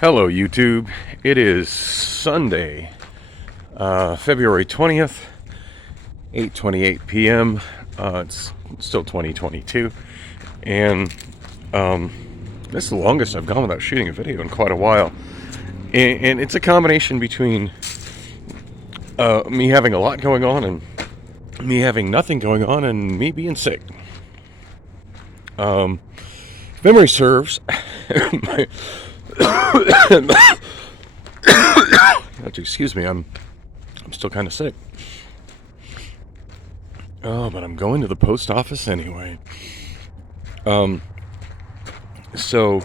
Hello, YouTube. It is Sunday, February 20th, 8:28 p.m. It's still 2022, and this is the longest I've gone without shooting a video in quite a while. And it's a combination between me having a lot going on and me having nothing going on and me being sick. If memory serves, excuse me, I'm still kind of sick. Oh, but I'm going to the post office anyway. So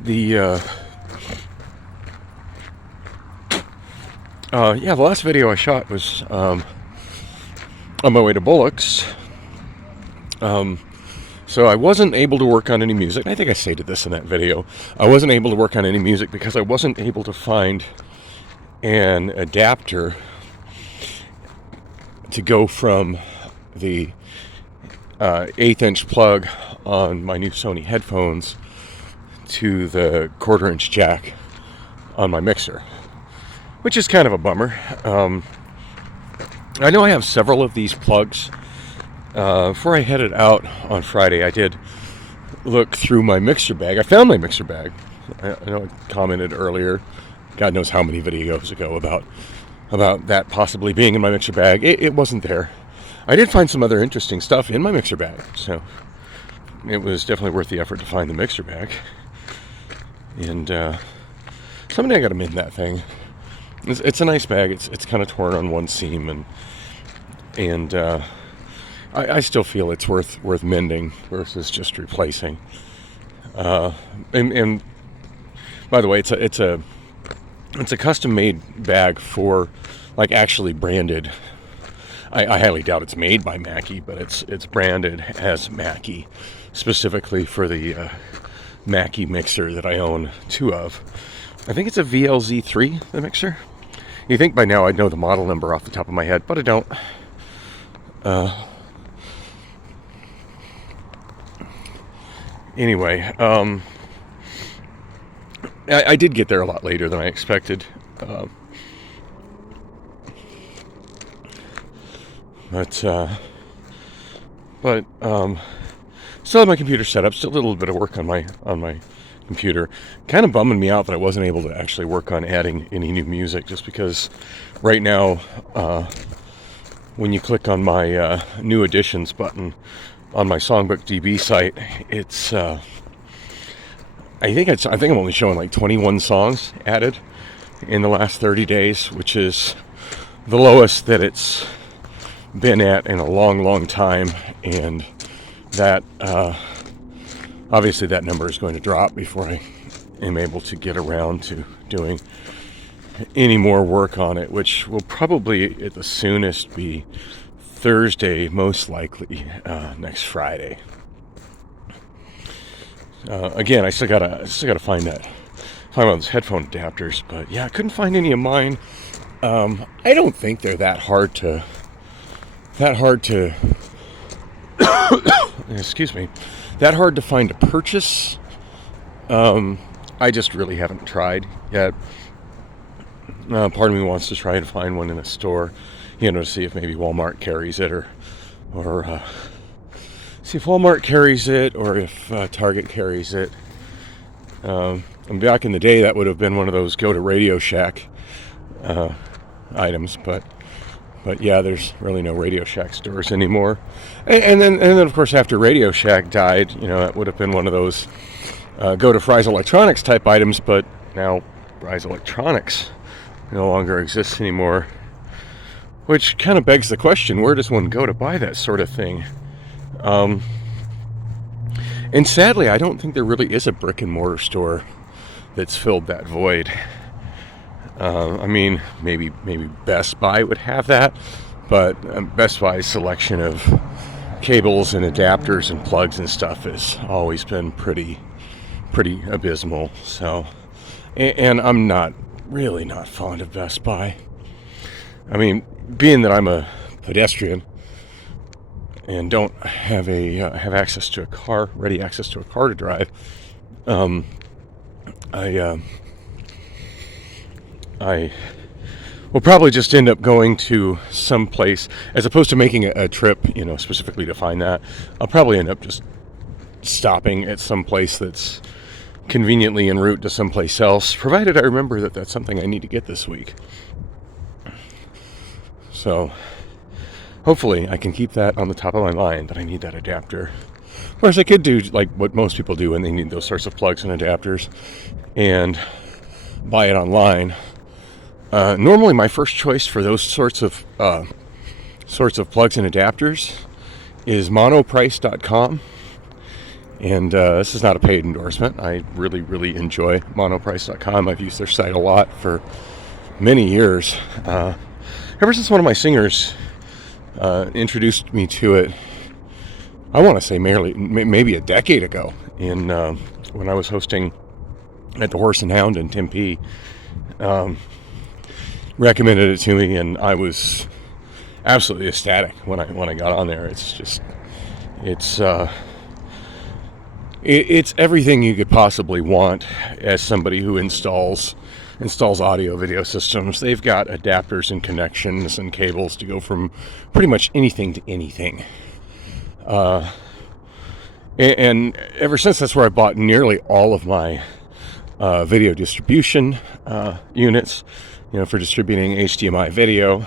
the the last video I shot was on my way to Bullock's. So I wasn't able to work on any music. I think I stated this in that video. I wasn't able to work on any music because I wasn't able to find an adapter to go from the 1/8-inch plug on my new Sony headphones to the 1/4-inch jack on my mixer, which is kind of a bummer. I know I have several of these plugs. Before I headed out on Friday, I did look through my mixer bag. I found my mixer bag. I know I commented earlier, God knows how many videos ago, about that possibly being in my mixer bag. It wasn't there. I did find some other interesting stuff in my mixer bag, so it was definitely worth the effort to find the mixer bag. And someday I got to mend that thing. It's a nice bag. It's kind of torn on one seam, and I still feel it's worth mending versus just replacing. And by the way, it's a custom made bag for, like, actually branded. I highly doubt it's made by Mackie, but it's branded as Mackie, specifically for the Mackie mixer that I own two of. I think it's a VLZ3, the mixer. You think by now I'd know the model number off the top of my head, but I don't. Anyway, I did get there a lot later than I expected. But still have my computer set up. Still a little bit of work on my computer. Kind of bumming me out that I wasn't able to actually work on adding any new music, just because right now, when you click on my new additions button on my Songbook DB site, it's I think I'm only showing like 21 songs added in the last 30 days, which is the lowest that it's been at in a long time, and that obviously that number is going to drop before I am able to get around to doing any more work on it, which will probably at the soonest be Thursday, most likely next Friday. Again, I still gotta find one of those headphone adapters, but yeah, I couldn't find any of mine. I don't think they're that hard to excuse me, that hard to find to purchase. I just really haven't tried yet. Part of me wants to try and find one in a store, to see if maybe Walmart carries it, or see if Walmart carries it, or if Target carries it. And back in the day, that would have been one of those go to Radio Shack items, but yeah, there's really no Radio Shack stores anymore. And then of course, after Radio Shack died, that would have been one of those go to Fry's Electronics type items, but now Fry's Electronics no longer exists anymore, which kind of begs the question, where does one go to buy that sort of thing? And sadly, I don't think there really is a brick and mortar store that's filled that void. I mean, maybe Best Buy would have that, but Best Buy's selection of cables and adapters and plugs and stuff has always been pretty abysmal. So, and I'm really not fond of Best Buy. I mean, being that I'm a pedestrian and don't have have access to a car, ready access to a car to drive, I I will probably just end up going to some place, as opposed to making a trip, specifically to find that. I'll probably end up just stopping at some place that's conveniently en route to someplace else, provided I remember that that's something I need to get this week. So hopefully I can keep that on the top of my mind, that I need that adapter. Of course, I could do like what most people do when they need those sorts of plugs and adapters and buy it online. Normally my first choice for those sorts of plugs and adapters is monoprice.com. And this is not a paid endorsement. I really, really enjoy monoprice.com. I've used their site a lot for many years. Ever since one of my singers introduced me to it, I want to say maybe a decade ago, when I was hosting at the Horse and Hound in Tempe. Recommended it to me, and I was absolutely ecstatic when I got on there. It's everything you could possibly want as somebody who installs audio video systems. They've got adapters and connections and cables to go from pretty much anything to anything. And ever since, that's where I bought nearly all of my video distribution units, for distributing HDMI video.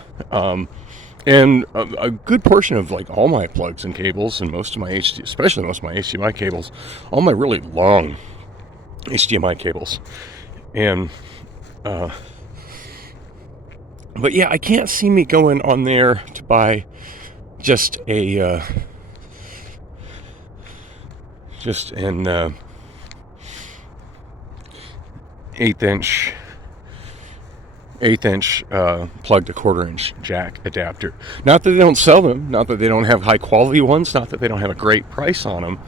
And a good portion of like all my plugs and cables, and especially most of my HDMI cables, all my really long HDMI cables. And but yeah, I can't see me going on there to buy just an 1/8-inch plugged to 1/4-inch jack adapter. Not that they don't sell them, not that they don't have high quality ones, not that they don't have a great price on them.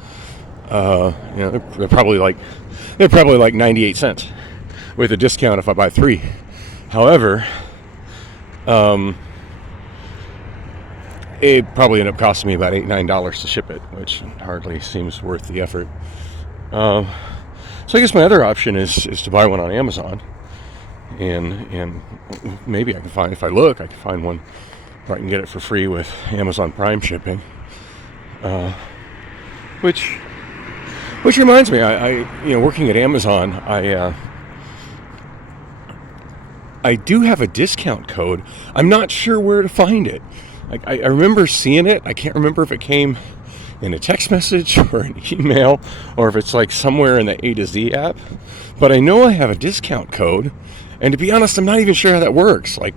They're probably like 98 cents with a discount if I buy 3. However, it probably ended up costing me about $8-9 to ship it, which hardly seems worth the effort. So I guess my other option is to buy one on Amazon. And maybe I can find, if I look, I can find one where I can get it for free with Amazon Prime shipping. Which reminds me, I working at Amazon, I do have a discount code. I'm not sure where to find it. I remember seeing it. I can't remember if it came in a text message or an email, or if it's like somewhere in the A to Z app. But I know I have a discount code. And to be honest, I'm not even sure how that works. Like,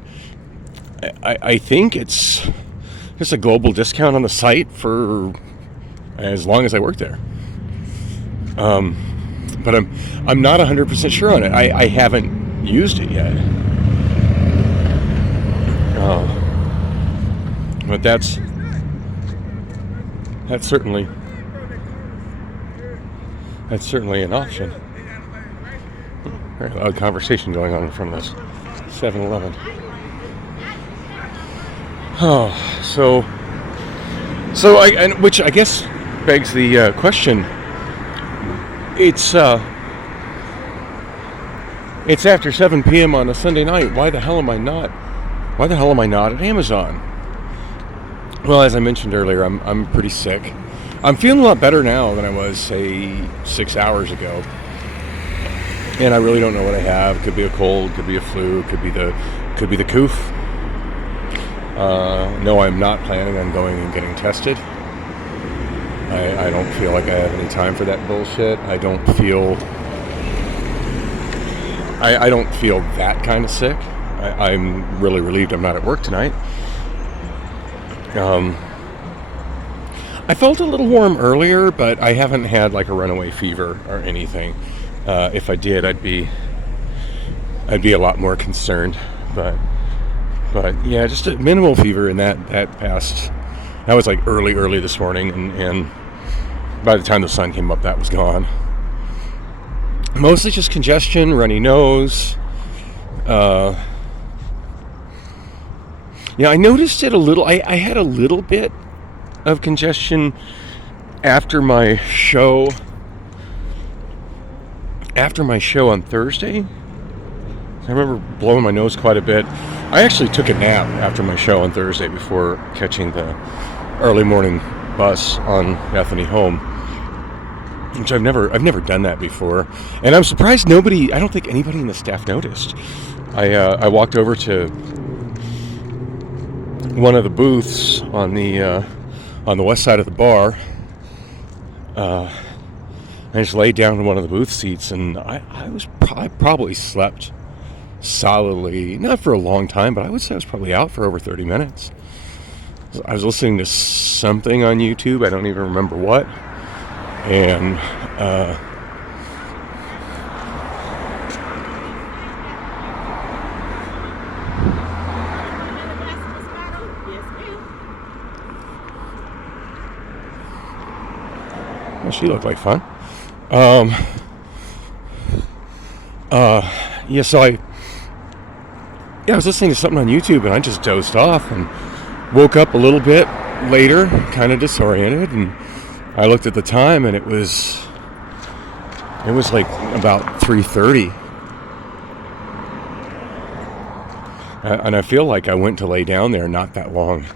I think it's just a global discount on the site for as long as I work there. But I'm not 100% sure on it. I haven't used it yet. But that's certainly an option. Very loud conversation going on in front of this 7-Eleven. Which I guess begs the question. It's after 7 p.m. on a Sunday night. Why the hell am I not at Amazon? Well, as I mentioned earlier, I'm pretty sick. I'm feeling a lot better now than I was, say, 6 hours ago. And I really don't know what I have. Could be a cold, could be a flu, could be the coof. No, I'm not planning on going and getting tested. I don't feel like I have any time for that bullshit. I don't feel that kind of sick. I'm really relieved I'm not at work tonight. I felt a little warm earlier, but I haven't had like a runaway fever or anything. If I did, I'd be a lot more concerned. But yeah, just a minimal fever, and that was like early this morning, and by the time the sun came up, that was gone. Mostly just congestion, runny nose. I noticed it a little. I had a little bit of congestion after my show on Thursday. I remember blowing my nose quite a bit. I actually took a nap after my show on Thursday before catching the early morning bus on Bethany home, which I've never done that before, and I'm surprised nobody. I don't think anybody in the staff noticed. I walked over to one of the booths on the west side of the bar. I just laid down in one of the booth seats, and I probably slept solidly, not for a long time, but I would say I was probably out for over 30 minutes. I was listening to something on YouTube, I don't even remember what, and well, she looked like fun. Yeah, so I was listening to something on YouTube, and I just dozed off and woke up a little bit later, kind of disoriented, and I looked at the time, and it was like about 3:30, and I feel like I went to lay down there not that long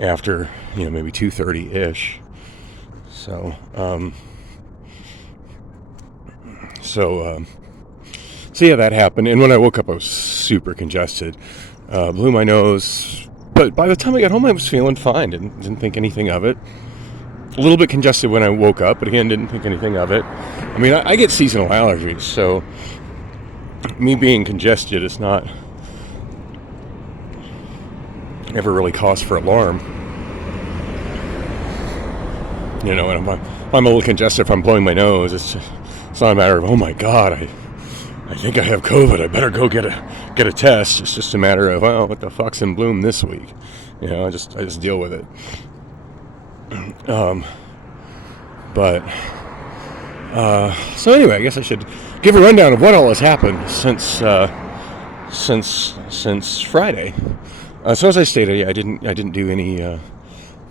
after, maybe 2:30 ish. So yeah, that happened. And when I woke up, I was super congested, blew my nose. But by the time I got home, I was feeling fine. Didn't think anything of it. A little bit congested when I woke up, but again, didn't think anything of it. I mean, I get seasonal allergies, so me being congested is not ever really cause for alarm. And I'm a little congested if I'm blowing my nose. It's not a matter of, oh my God, I think I have COVID. I better go get a test. It's just a matter of, oh, what the fuck's in bloom this week? I just deal with it. So anyway, I guess I should give a rundown of what all has happened since Friday. So as I stated, I didn't do any.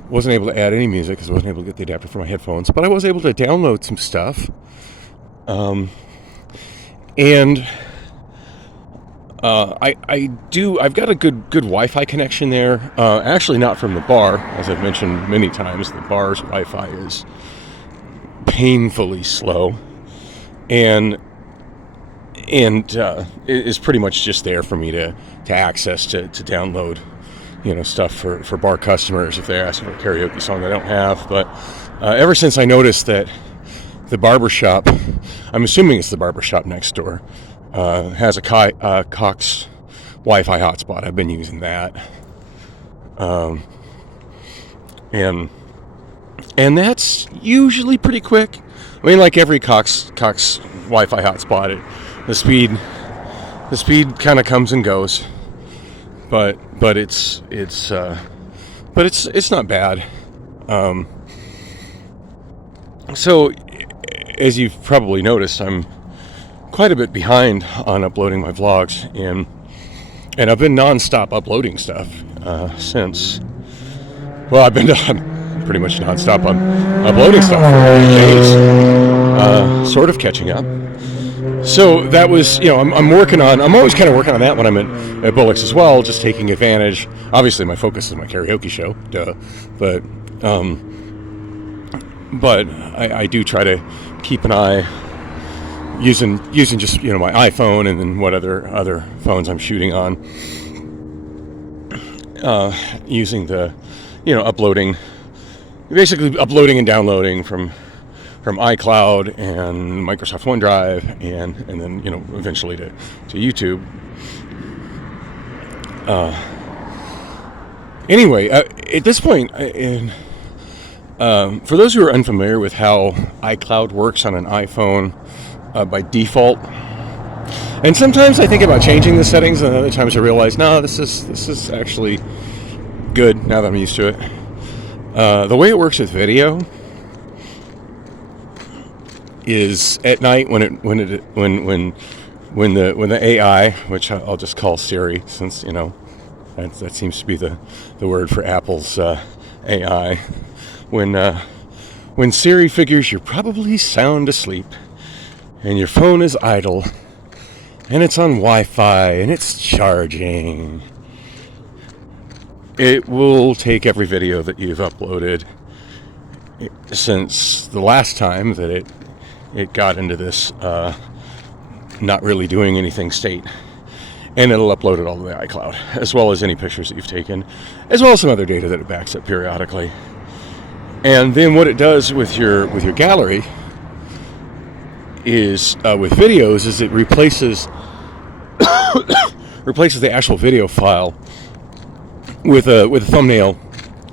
Wasn't able to add any music because I wasn't able to get the adapter for my headphones, but I was able to download some stuff. I've got a good Wi-Fi connection there. Actually not from the bar, as I've mentioned many times. The bar's Wi-Fi is painfully slow, and is pretty much just there for me to access to download, stuff for bar customers if they ask for a karaoke song I don't have. But ever since I noticed that the barbershop, I'm assuming it's the barbershop next door, has a Cox Wi-Fi hotspot. I've been using that, and that's usually pretty quick. I mean, like every Cox Wi-Fi hotspot, the speed kind of comes and goes, but it's not bad. So, as you've probably noticed, I'm quite a bit behind on uploading my vlogs, and I've been non-stop uploading stuff since. Well, I've been pretty much non-stop on uploading stuff for 8 days, sort of catching up. So that was, I'm working on. I'm always kind of working on that when I'm at Bullock's as well, just taking advantage. Obviously, my focus is my karaoke show, duh. But I do try to keep an eye using just my iPhone and then what other phones I'm shooting on, using the basically uploading and downloading from iCloud and Microsoft OneDrive and then eventually to YouTube. Anyway, at this point, for those who are unfamiliar with how iCloud works on an iPhone by default, and sometimes I think about changing the settings, and other times I realize, no, this is actually good now that I'm used to it. The way it works with video is at night when the AI, which I'll just call Siri, since that seems to be the word for Apple's AI. When Siri figures you're probably sound asleep and your phone is idle and it's on Wi-Fi, and it's charging, it will take every video that you've uploaded since the last time that it got into this not really doing anything state, and it'll upload it all to the iCloud, as well as any pictures that you've taken, as well as some other data that it backs up periodically. And then what it does with your gallery is with videos is it replaces the actual video file with a thumbnail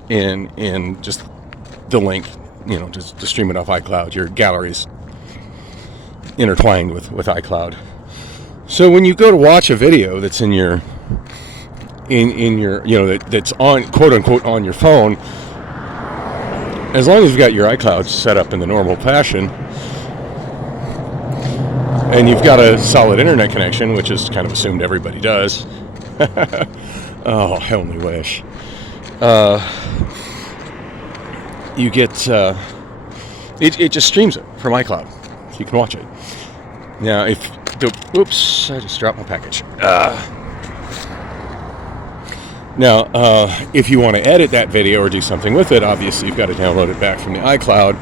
and just the link, to stream it off iCloud. Your gallery's intertwined with iCloud. So when you go to watch a video that's in your that's on, quote unquote, on your phone, as long as you've got your iCloud set up in the normal fashion and you've got a solid internet connection, which is kind of assumed everybody does. Oh, I only wish. You get it just streams it from iCloud, so you can watch it. Now, oops, I just dropped my package. Now, if you want to edit that video or do something with it, obviously you've got to download it back from the iCloud.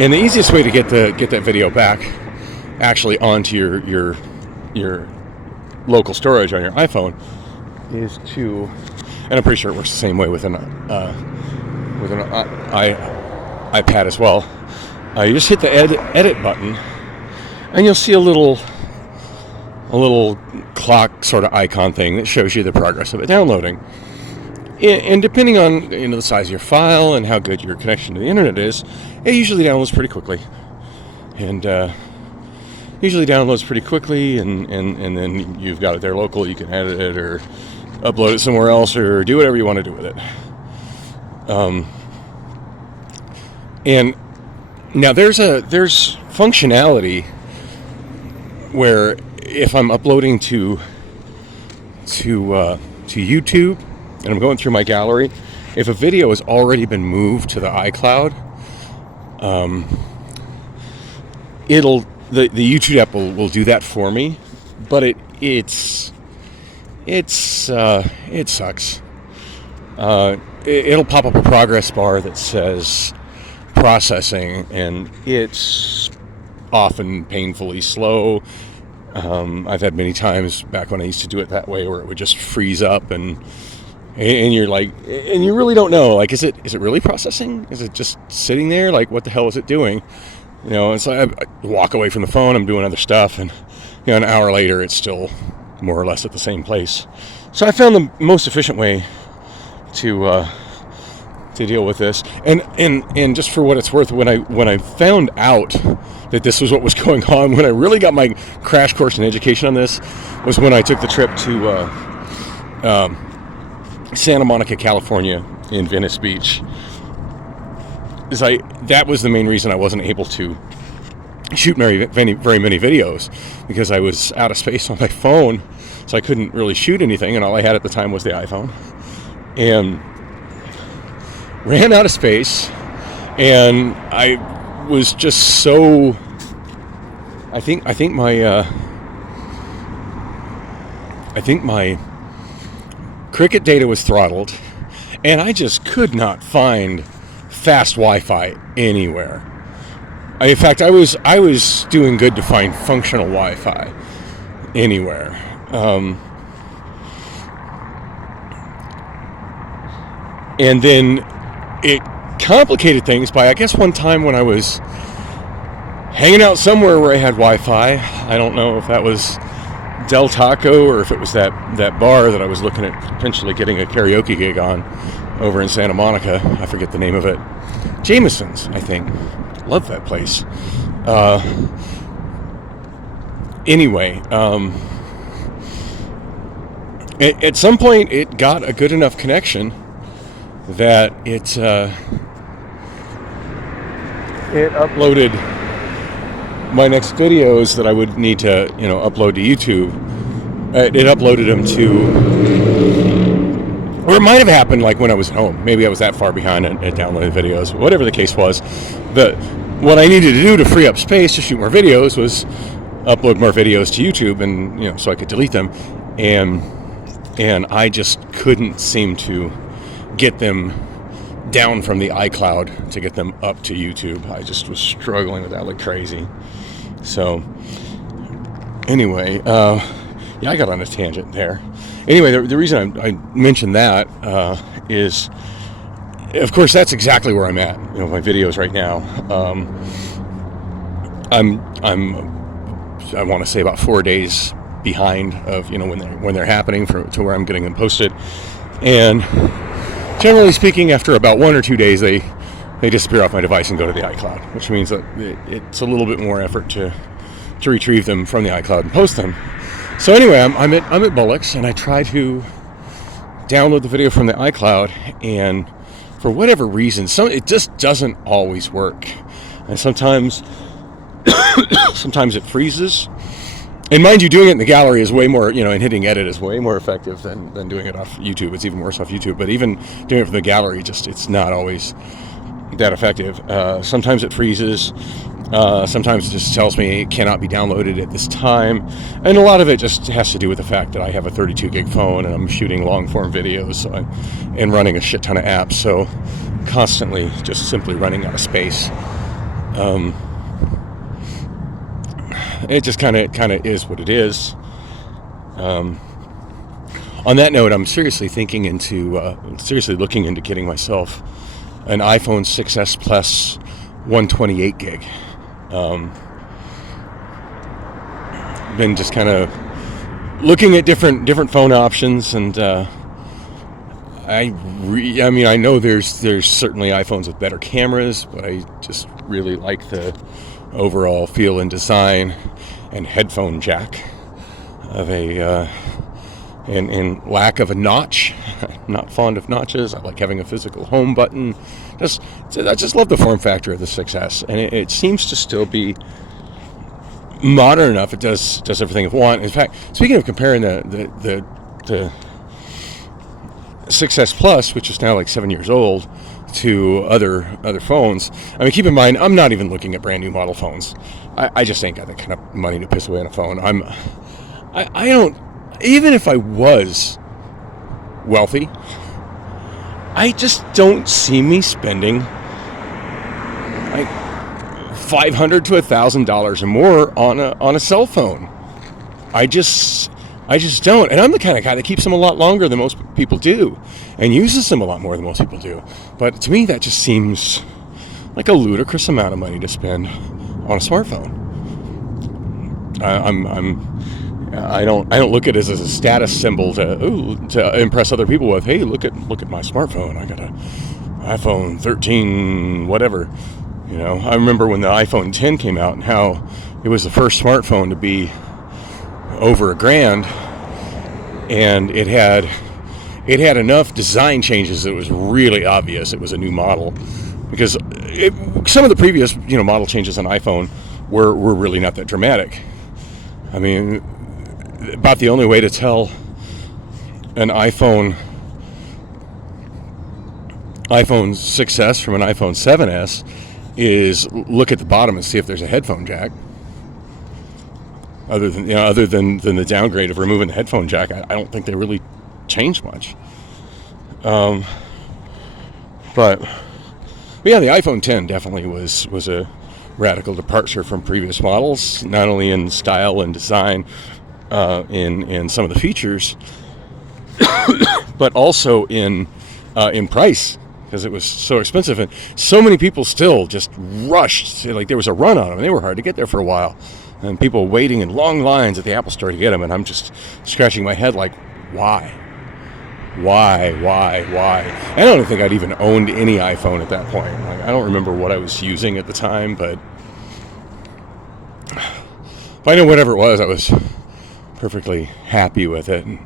And the easiest way to get that video back actually onto your local storage on your iPhone is to, and I'm pretty sure it works the same way with an iPad as well. You just hit the edit button, and you'll see a little clock sort of icon thing that shows you the progress of it downloading. And depending on the size of your file and how good your connection to the internet is, it usually downloads pretty quickly. And and then you've got it there local. You can edit it or upload it somewhere else or do whatever you want to do with it. And now there's functionality where if I'm uploading to YouTube and I'm going through my gallery, if a video has already been moved to the iCloud, the YouTube app will do that for me, but it sucks. It'll pop up a progress bar that says processing, and it's often painfully slow. I've had many times back when I used to do it that way where it would just freeze up and you're like, and you really don't know, like, is it really processing? Is it just sitting there? Like, what the hell is it doing? It's like I walk away from the phone, I'm doing other stuff, and an hour later it's still more or less at the same place. So I found the most efficient way to deal with this, and just for what it's worth, when I found out that this was what was going on, when I really got my crash course in education on this, was when I took the trip to Santa Monica, California, in Venice Beach. That was the main reason I wasn't able to shoot very many videos, because I was out of space on my phone, so I couldn't really shoot anything, and all I had at the time was the iPhone, and ran out of space, and I was just so, I think my Cricket data was throttled, and I just could not find fast Wi-Fi anywhere. In fact, I was doing good to find functional Wi-Fi anywhere. And then it complicated things by, I guess, one time when I was hanging out somewhere where I had Wi-Fi. I don't know if that was Del Taco or if it was that bar that I was looking at potentially getting a karaoke gig on over in Santa Monica. I forget the name of it. Jameson's, I think. Love that place. Anyway, at some point it got a good enough connection that it uploaded my next videos that I would need to upload to YouTube. It uploaded them to, or it might have happened like when I was home. Maybe I was that far behind at downloading videos. Whatever the case was, what I needed to do to free up space to shoot more videos was upload more videos to YouTube, and so I could delete them, and I just couldn't seem to get them down from the iCloud to get them up to YouTube. I just was struggling with that like crazy. So anyway, I got on a tangent there. Anyway, the reason I mentioned that is, of course, that's exactly where I'm at. My videos right now. I want to say about 4 days behind of when they're happening to where I'm getting them posted, and generally speaking, after about 1 or 2 days, they disappear off my device and go to the iCloud, which means that it's a little bit more effort to retrieve them from the iCloud and post them. So anyway, I'm at Bullock's, and I try to download the video from the iCloud, and for whatever reason, it just doesn't always work, and sometimes it freezes. And mind you, doing it in the gallery is way more, and hitting edit is way more effective than doing it off YouTube. It's even worse off YouTube. But even doing it from the gallery, it's not always that effective. Sometimes it freezes. Sometimes it just tells me it cannot be downloaded at this time. And a lot of it just has to do with the fact that I have a 32 gig phone and I'm shooting long form videos and running a shit ton of apps. So constantly just simply running out of space. It just kind of is what it is. On that note, I'm seriously looking into getting myself an iPhone 6s Plus 128 gig. Been just kind of looking at different phone options, and I know there's certainly iPhones with better cameras, but I just really like the overall feel and design and headphone jack of and lack of a notch. I'm not fond of notches. I like having a physical home button. I just love the form factor of the 6S, and it seems to still be modern enough. It does everything I want. In fact, speaking of comparing the 6S Plus, which is now like 7 years old, to other phones. I mean, keep in mind, I'm not even looking at brand new model phones. I just ain't got that kind of money to piss away on a phone. I don't, even if I was wealthy, I just don't see me spending like $500 to $1,000 or more on a cell phone. I just don't. And I'm the kind of guy that keeps them a lot longer than most people do and uses them a lot more than most people do. But to me, that just seems like a ludicrous amount of money to spend on a smartphone. I don't look at it as a status symbol to impress other people with. Hey, look at my smartphone. I got an iPhone 13 whatever. I remember when the iPhone 10 came out and how it was the first smartphone to be over $1,000, and it had enough design changes that it was really obvious it was a new model, because some of the previous model changes on iPhone were really not that dramatic. I mean, about the only way to tell an iPhone 6S from an iPhone 7S is look at the bottom and see if there's a headphone jack. Other than the downgrade of removing the headphone jack, I don't think they really changed much. But yeah, the iPhone 10 definitely was a radical departure from previous models, not only in style and design, in some of the features, but also in price, because it was so expensive, and so many people still just rushed. Like there was a run on them, and they were hard to get there for a while. And people waiting in long lines at the Apple Store to get them, and I'm just scratching my head like, why? I don't think I'd even owned any iPhone at that point. Like, I don't remember what I was using at the time, but I know whatever it was, I was perfectly happy with it, and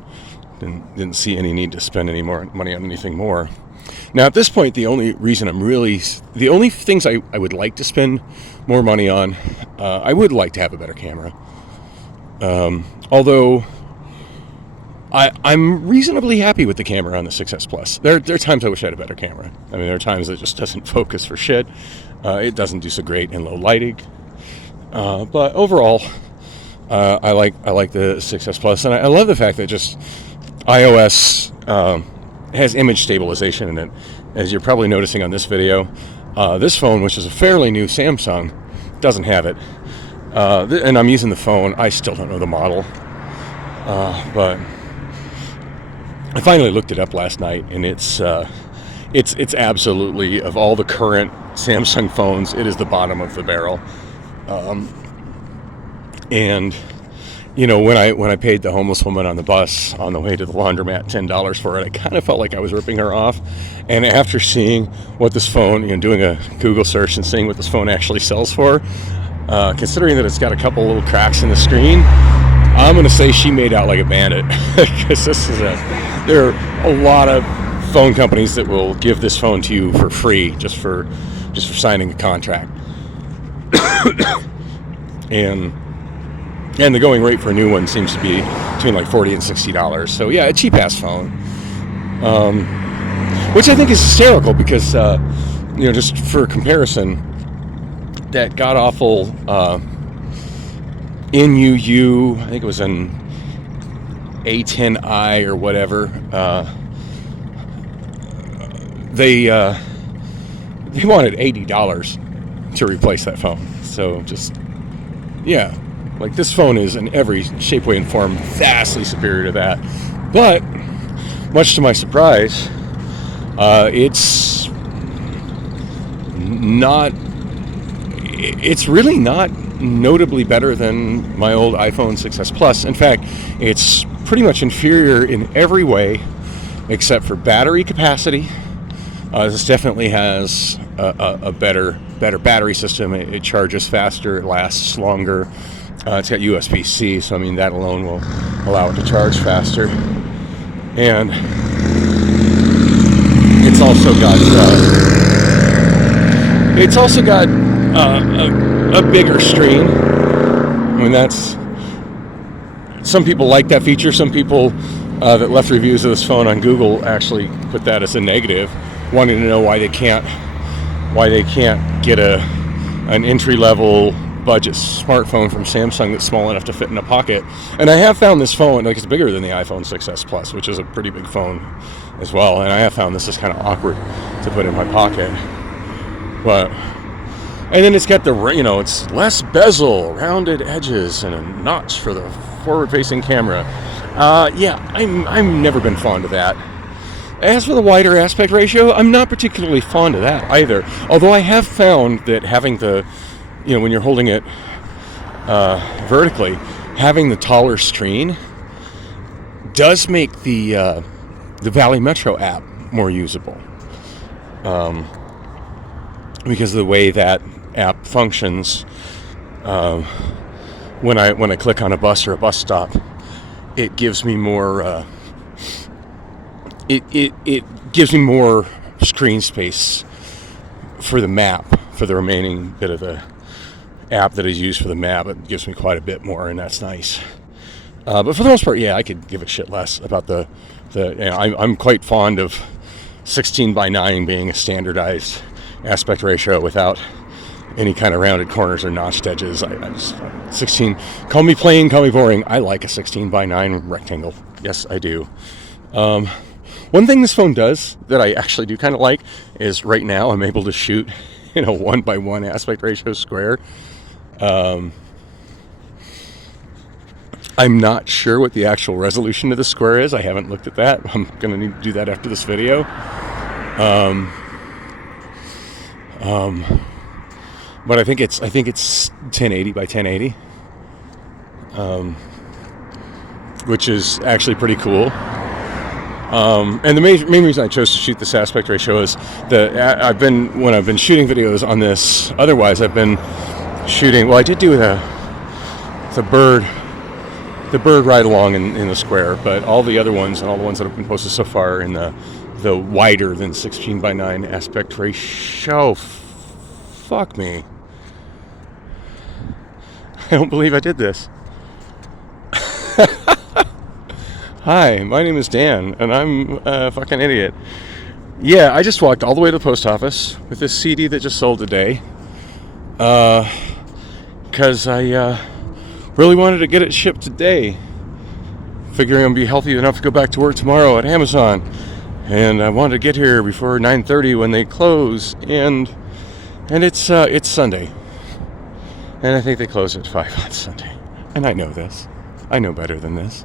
didn't see any need to spend any more money on anything more. Now, at this point, the only things I would like to spend more money on, I would like to have a better camera. Although I'm reasonably happy with the camera on the 6S Plus. There are times I wish I had a better camera. I mean, there are times it just doesn't focus for shit. It doesn't do so great in low lighting. But overall, I like the 6S Plus, and I love the fact that just iOS has image stabilization in it. As you're probably noticing on this video, this phone, which is a fairly new Samsung, doesn't have it. And I'm using the phone. I still don't know the model, but I finally looked it up last night, and it's absolutely, of all the current Samsung phones, it is the bottom of the barrel. And you know, when I paid the homeless woman on the bus on the way to the laundromat $10 for it, I kind of felt like I was ripping her off. And after seeing what this phone, you know, doing a Google search and seeing what this phone actually sells for, considering that it's got a couple little cracks in the screen, I'm going to say she made out like a bandit. Because there are a lot of phone companies that will give this phone to you for free just for signing a contract. And the going rate for a new one seems to be between like $40 and $60. So yeah, a cheap ass phone, which I think is hysterical because you know, just for comparison, that god awful NUU, I think it was an A10i or whatever. They wanted $80 to replace that phone. So just, yeah, like this phone is in every shape, way, and form vastly superior to that. But much to my surprise, it's really not notably better than my old iPhone 6S Plus. In fact, it's pretty much inferior in every way except for battery capacity. This definitely has a better battery system. It charges faster, it lasts longer. It's got USB-C, so I mean that alone will allow it to charge faster. And it's also got a bigger screen. I mean, that's, some people like that feature. Some people that left reviews of this phone on Google actually put that as a negative, wanting to know why they can't get an entry-level budget smartphone from Samsung that's small enough to fit in a pocket. And I have found this phone, like, it's bigger than the iPhone 6S Plus, which is a pretty big phone as well. And I have found this is kind of awkward to put in my pocket. But, and then it's got the, you know, it's less bezel, rounded edges, and a notch for the forward-facing camera. Yeah, I'm never been fond of that. As for the wider aspect ratio, I'm not particularly fond of that either. Although I have found that having the, you know, when you're holding it vertically, having the taller screen does make the Valley Metro app more usable. Because of the way that app functions, when I click on a bus or a bus stop, it gives me more. It gives me more screen space for the map, for the remaining bit of the app that is used for the map. It gives me quite a bit more, and that's nice. But for the most part, yeah, I could give a shit less about the you know, I'm quite fond of 16:9 being a standardized aspect ratio without any kind of rounded corners or notched edges. I just, 16, call me plain, call me boring. I like a 16:9 rectangle. Yes, I do. One thing this phone does that I actually do kind of like is right now I'm able to shoot in a 1:1 aspect ratio square. I'm not sure what the actual resolution of the square is. I haven't looked at that. I'm going to need to do that after this video. But I think it's 1080 by 1080, which is actually pretty cool. And the main reason I chose to shoot this aspect ratio is that when I've been shooting videos on this, otherwise I've been shooting, well, I did do the bird ride along in the square, but all the other ones and all the ones that have been posted so far are in the wider than 16:9 aspect ratio. Fuck me. I don't believe I did this. Hi, my name is Dan, and I'm a fucking idiot. Yeah, I just walked all the way to the post office with this CD that just sold today. Because I really wanted to get it shipped today, figuring I'm be healthy enough to go back to work tomorrow at Amazon. And I wanted to get here before 9:30 when they close, and it's Sunday, and I think they close at 5 on Sunday. And I know this. I know better than this.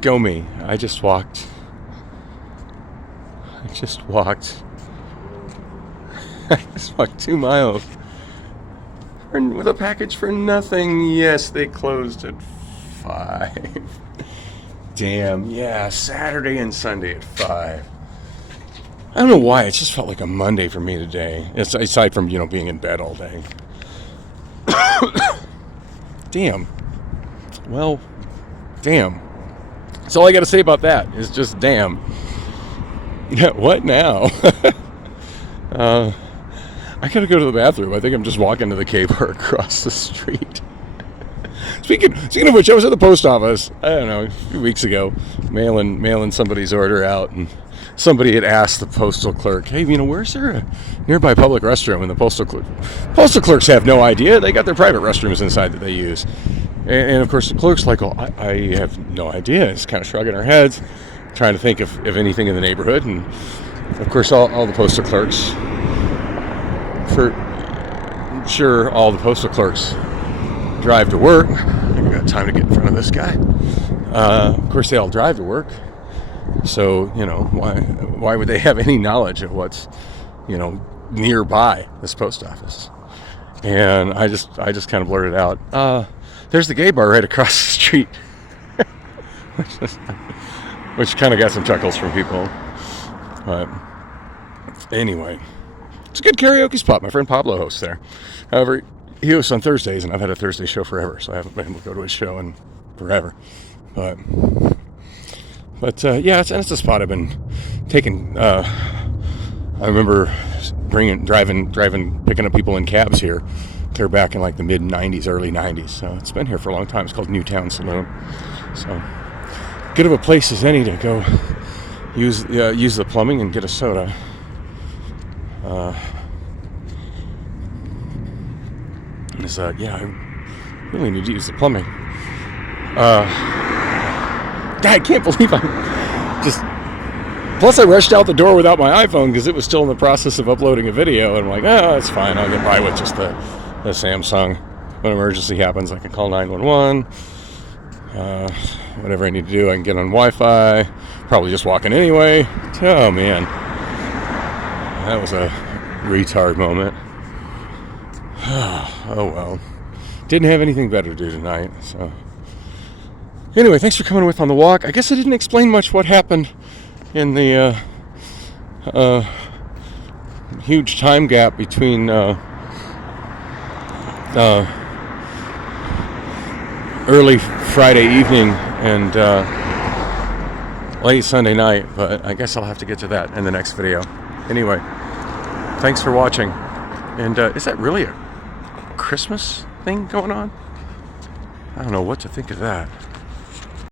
Go me. I just walked 2 miles with a package for nothing. Yes, they closed at 5. Damn, yeah, Saturday and Sunday at 5. I don't know why, it just felt like a Monday for me today. It's, aside from, being in bed all day. Damn. Well, damn. That's all I got to say about that, is just damn. Yeah, what now? I gotta go to the bathroom. I think I'm just walking to the K-bar across the street. Speaking of which, I was at the post office, I don't know, a few weeks ago, mailing somebody's order out, and somebody had asked the postal clerk, hey, where's there a nearby public restroom? And the postal clerks have no idea. They got their private restrooms inside that they use. And of course, the clerk's like, oh, I have no idea. It's kind of shrugging her heads, trying to think of anything in the neighborhood. And of course, all the postal clerks, all the postal clerks drive to work. I got time to get in front of this guy. Of course, they all drive to work. So, why would they have any knowledge of what's, nearby this post office? And I just kind of blurted out, there's the gay bar right across the street. Which kind of got some chuckles from people. But anyway, it's a good karaoke spot. My friend Pablo hosts there. However, he hosts on Thursdays, and I've had a Thursday show forever, so I haven't been able to go to his show in forever. But yeah, it's a spot I've been taking. I remember picking up people in cabs here, clear back in like the mid '90s, early '90s. So it's been here for a long time. It's called Newtown Saloon. So good of a place as any to go use the plumbing and get a soda. I really need to use the plumbing. I can't believe plus I rushed out the door without my iPhone because it was still in the process of uploading a video, and I'm like, it's fine, I'll get by with just the Samsung. When an emergency happens, I can call 911. Whatever I need to do, I can get on Wi-Fi. Probably just walking anyway. Oh man, that was a retard moment. Oh well, didn't have anything better to do tonight. So anyway, thanks for coming with on the walk. I guess I didn't explain much what happened in the huge time gap between early Friday evening and late Sunday night, but I guess I'll have to get to that in the next video. Anyway, thanks for watching. And is that really a Christmas thing going on? I don't know what to think of that.